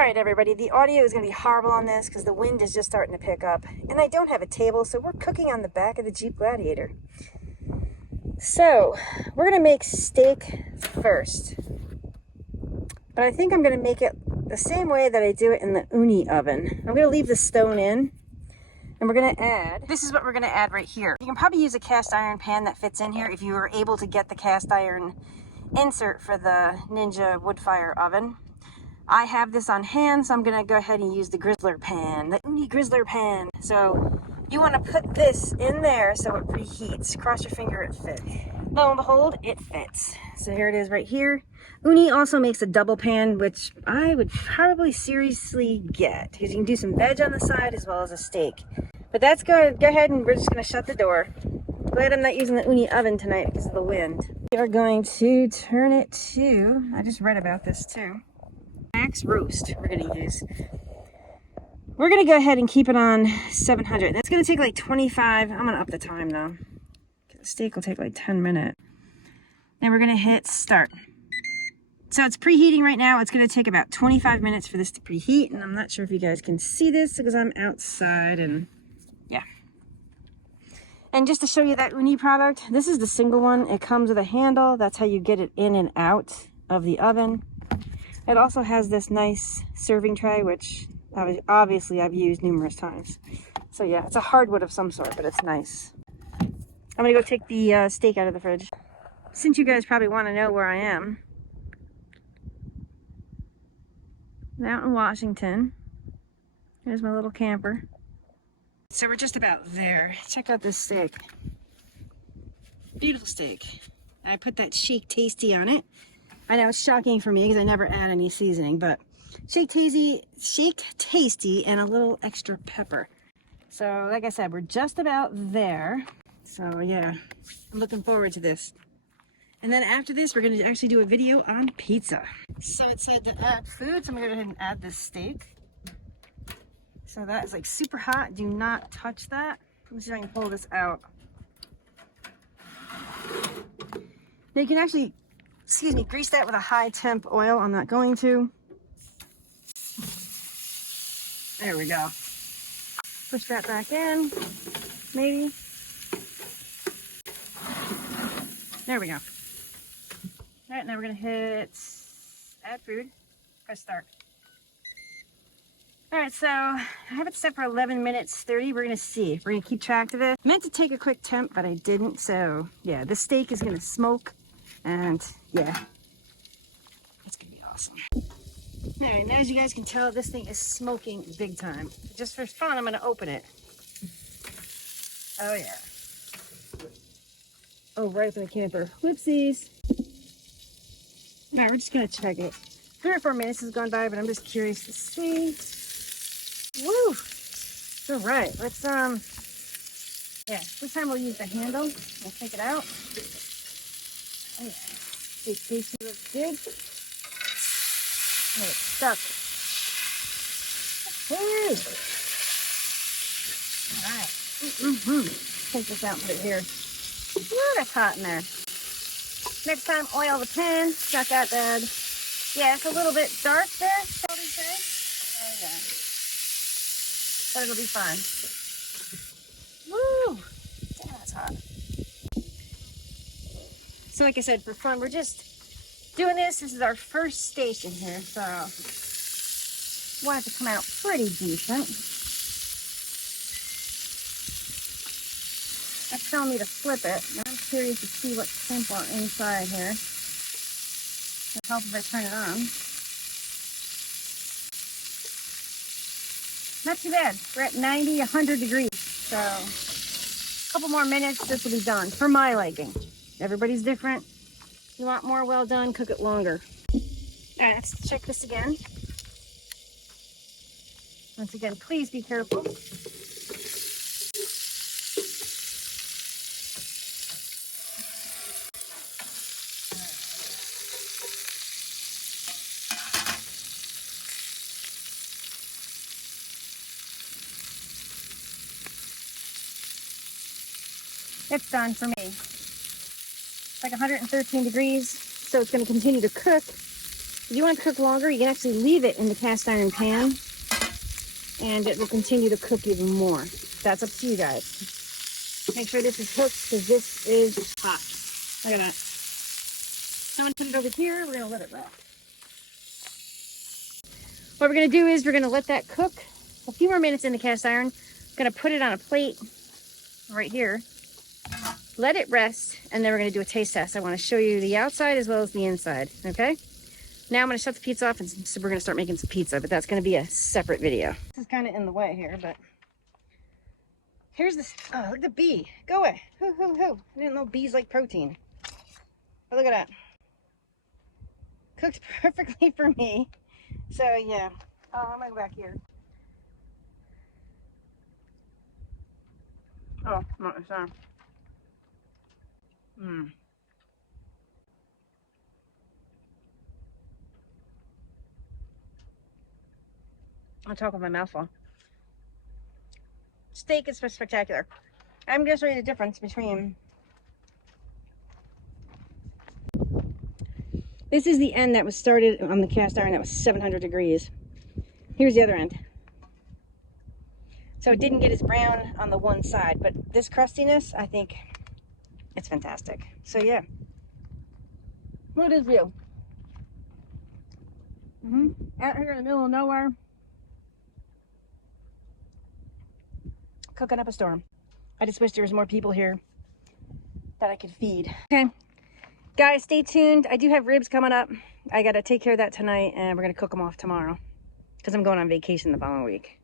Alright everybody, the audio is going to be horrible on this because the wind is just starting to pick up. And I don't have a table, so we're cooking on the back of the Jeep Gladiator. So, we're going to make steak first. But I think I'm going to make it the same way that I do it in the OONI oven. I'm going to leave the stone in. And we're going to add, this is what we're going to add right here. You can probably use a cast iron pan that fits in here if you were able to get the cast iron insert for the Ninja Woodfire oven. I have this on hand, so I'm going to go ahead and use the grizzler pan, the OONI grizzler pan. So you want to put this in there so it preheats. Cross your finger, it fits. Lo and behold, it fits. So here it is right here. OONI also makes a double pan, which I would probably seriously get, because you can do some veg on the side as well as a steak. But that's good. Go ahead and we're just going to shut the door. Glad I'm not using the OONI oven tonight because of the wind. We are going to turn it to, I just read about this too, max roast we're going to use. We're going to go ahead and keep it on 700. That's going to take like 25. I'm going to up the time though. The steak will take like 10 minutes. Then we're going to hit start. So it's preheating right now. It's going to take about 25 minutes for this to preheat. And I'm not sure if you guys can see this because I'm outside and yeah. And just to show you that OONI product, this is the single one. It comes with a handle. That's how you get it in and out of the oven. It also has this nice serving tray, which obviously I've used numerous times. So yeah, it's a hardwood of some sort, but it's nice. I'm gonna go take the steak out of the fridge. Since you guys probably want to know where I am. Out in Washington. Here's my little camper. So we're just about there. Check out this steak. Beautiful steak. I put that Shake Tasty on it. I know it's shocking for me because I never add any seasoning, but Shake Tasty and a little extra pepper. So like I said, we're just about there. So yeah, I'm looking forward to this. And then after this, we're going to actually do a video on pizza. So it said to add food, so I'm going to go ahead and add this steak. So that is like super hot. Do not touch that. Let me see if I can pull this out. Now you can actually, grease that with a high temp oil. I'm not going to. There we go. Push that back in, maybe. There we go. All right, now we're gonna hit add food, press start. All right, so I have it set for 11 minutes 30. We're gonna see. We're gonna keep track of it. I meant to take a quick temp, but I didn't. So yeah, this steak is gonna smoke, and yeah, it's gonna be awesome. All right, now as you guys can tell, this thing is smoking big time. Just for fun, I'm gonna open it. Oh yeah. Oh, right from the camper. Whoopsies. All right, we're just gonna check it. 3 or 4 minutes has gone by, but I'm just curious to see. Woo! All right, let's yeah, this time we'll use the handle. We'll take it out. Oh yeah, Shake Tasty looks good. Oh, it's stuck. Woo! All right. Take this out and put it here. Woo, that's hot in there. Next time, oil the pan. Not that bad. Yeah, it's a little bit dark there, shall we say? Oh yeah. But it'll be fine. Woo! Damn, that's hot. So like I said, for fun, we're just doing this. This is our first station here, so want it to come out pretty decent. That's telling me to flip it. I'm curious to see what temp on inside here. It'll help if I turn it on. Not too bad. We're at 90, 100 degrees. So a couple more minutes, this will be done for my liking. Everybody's different. If you want more well done, cook it longer. All right, let's check this again. Once again, please be careful. It's done for me. It's like 113 degrees, so it's going to continue to cook. If you want to cook longer, you can actually leave it in the cast iron pan and it will continue to cook even more. That's up to you guys. Make sure this is cooked because this is hot. Look at that. Now I'm going to put it over here. We're going to let it rest. What we're going to do is we're going to let that cook a few more minutes in the cast iron. I'm going to put it on a plate right here. Let it rest, and then we're going to do a taste test. I want to show you the outside as well as the inside, okay? Now I'm going to shut the pizza off, and so we're going to start making some pizza, but that's going to be a separate video. This is kind of in the way here, but here's this. Oh, look at the bee. Go away. Hoo, hoo, hoo. I didn't know bees like protein. But look at that. Cooked perfectly for me. So, yeah. Oh, I'm going to go back here. Oh, no, sorry. I'll talk with my mouth full. Steak is spectacular. I'm going to show you the difference between. This is the end that was started on the cast iron that was 700 degrees. Here's the other end. So it didn't get as brown on the one side, but this crustiness, I think it's fantastic. So yeah. What is real? Out here in the middle of nowhere. Cooking up a storm. I just wish there was more people here that I could feed. Okay. Guys, stay tuned. I do have ribs coming up. I got to take care of that tonight, and we're going to cook them off tomorrow because I'm going on vacation the following week.